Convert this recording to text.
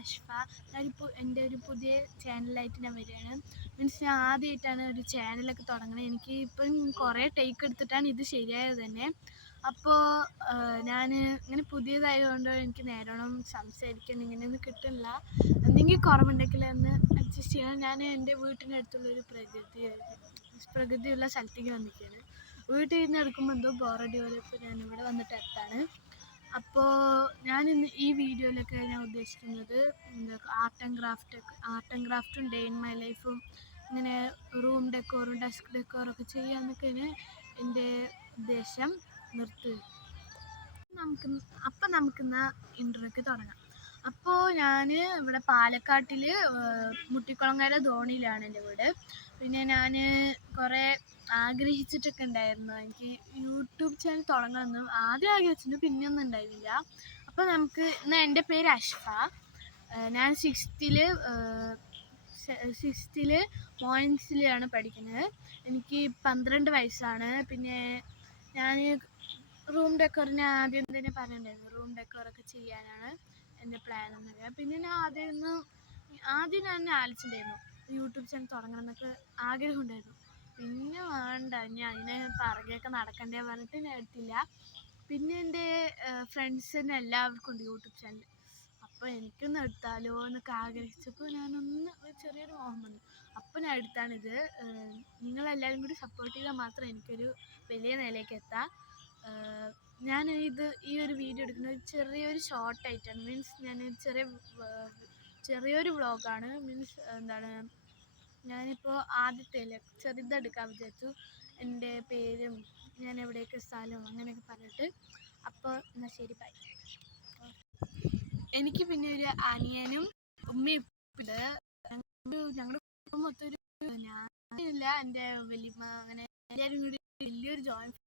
അഷ്ഫ. ഞാനിപ്പോൾ എൻ്റെ ഒരു പുതിയ ചാനലായിട്ട് ഞാൻ വരികയാണ്. മീൻസ് ഞാൻ ആദ്യമായിട്ടാണ് ഒരു ചാനലൊക്കെ തുടങ്ങുന്നത്. എനിക്ക് ഇപ്പം കുറേ ടേക്ക് എടുത്തിട്ടാണ് ഇത് ശരിയായത് തന്നെ. അപ്പോൾ ഞാൻ ഇങ്ങനെ പുതിയതായതുകൊണ്ട് എനിക്ക് നേരോണം സംസാരിക്കാൻ ഇങ്ങനെയൊന്നും കിട്ടില്ല. എന്തെങ്കിലും കുറവുണ്ടെങ്കിൽ ഒന്ന് അഡ്ജസ്റ്റ് ചെയ്യണം. ഞാൻ എൻ്റെ വീട്ടിനടുത്തുള്ളൊരു പ്രകൃതിയുള്ള സ്ഥലത്തേക്ക് വന്നിരിക്കുകയാണ്. വീട്ടിൽ നിന്ന് എടുക്കുമ്പോൾ എന്തോ ബോറടി പോലെ ഇപ്പോൾ ഞാനിവിടെ വന്നിട്ട് എത്താണ്. അപ്പോൾ ഞാനിന്ന് ഈ വീഡിയോയിലൊക്കെ ഞാൻ ഉദ്ദേശിക്കുന്നത് ആർട്ട് ആൻഡ് ക്രാഫ്റ്റും ഡേ ഇൻ മൈ ലൈഫും ഇങ്ങനെ റൂം ഡെക്കോറും ഡെസ്ക് ഡെക്കോറൊക്കെ ചെയ്യാമെന്നൊക്കെയാണ് എൻ്റെ ഉദ്ദേശം. നമുക്കിന്ന് ഇൻട്രോയ്ക്ക് തുടങ്ങാം. അപ്പോൾ ഞാൻ ഇവിടെ പാലക്കാട്ടിൽ മുട്ടിക്കുളങ്ങര ധോണിയിലാണ് എൻ്റെ വീട്. പിന്നെ ഞാൻ കുറേ ആഗ്രഹിച്ചിട്ടൊക്കെ ഉണ്ടായിരുന്നു എനിക്ക് യൂട്യൂബ് ചാനൽ തുടങ്ങണമെന്ന്. ആദ്യം ആഗ്രഹിച്ചിട്ടുണ്ട്, പിന്നെയൊന്നും ഉണ്ടായിരുന്നില്ല. അപ്പോൾ ഇന്ന് എൻ്റെ പേര് അഷ്ഫ. ഞാൻ സിക്സ്ത്തിൽ മോയിൻസിലാണ് പഠിക്കുന്നത്. എനിക്ക് 12 വയസ്സാണ്. പിന്നെ ഞാൻ റൂം ഡെക്കോറിന് ആദ്യം തന്നെ പറഞ്ഞിട്ടുണ്ടായിരുന്നു, റൂം ഡെക്കോറൊക്കെ ചെയ്യാനാണ് എൻ്റെ പ്ലാൻ എന്നൊക്കെ. പിന്നെ ഞാൻ ആദ്യം ഞാൻ ആലോചിച്ചിട്ടുണ്ടായിരുന്നു യൂട്യൂബ് ചാനൽ തുടങ്ങണം എന്നൊക്കെ ആഗ്രഹമുണ്ടായിരുന്നു. പിന്നെ വേണ്ട, ഞാൻ അതിന് പുറകെയൊക്കെ നടക്കണ്ടേ പറഞ്ഞിട്ട് ഞാൻ എടുത്തില്ല. പിന്നെ എൻ്റെ ഫ്രണ്ട്സിന് എല്ലാവർക്കും ഉണ്ട് യൂട്യൂബ് ചാനൽ. അപ്പോൾ എനിക്കൊന്ന് എടുത്താലോ എന്നൊക്കെ ആഗ്രഹിച്ചപ്പോൾ ചെറിയൊരു മോഹം വന്നു. അപ്പോൾ ഞാൻ എടുത്താണിത്. നിങ്ങളെല്ലാവരും കൂടി സപ്പോർട്ട് ചെയ്താൽ മാത്രം എനിക്കൊരു വലിയ നിലയിലേക്ക് എത്താം. ഞാൻ ഈ ഒരു വീഡിയോ എടുക്കുന്നത് ചെറിയൊരു ഷോർട്ടായിട്ടാണ്. മീൻസ് ഞാൻ ചെറിയൊരു വ്ളോഗാണ്. മീൻസ് ഞാനിപ്പോൾ ആദ്യത്തേൽ ചെറുതെടുക്കാൻ വിചാരിച്ചു. എൻ്റെ പേരും ഞാൻ എവിടെയൊക്കെ സ്ഥലവും അങ്ങനെയൊക്കെ പറഞ്ഞിട്ട്. അപ്പോൾ എന്നാൽ ശരി, ബൈ. എനിക്ക് പിന്നെ ഒരു അനിയനും ഉമ്മയും ഉണ്ട്. ഞങ്ങളുടെ കുടുംബം മൊത്തം ഞാനില്ല, എൻ്റെ വലിയമ്മ, അങ്ങനെ എല്ലാവരും കൂടി വലിയൊരു ജോയിൻറ്റ്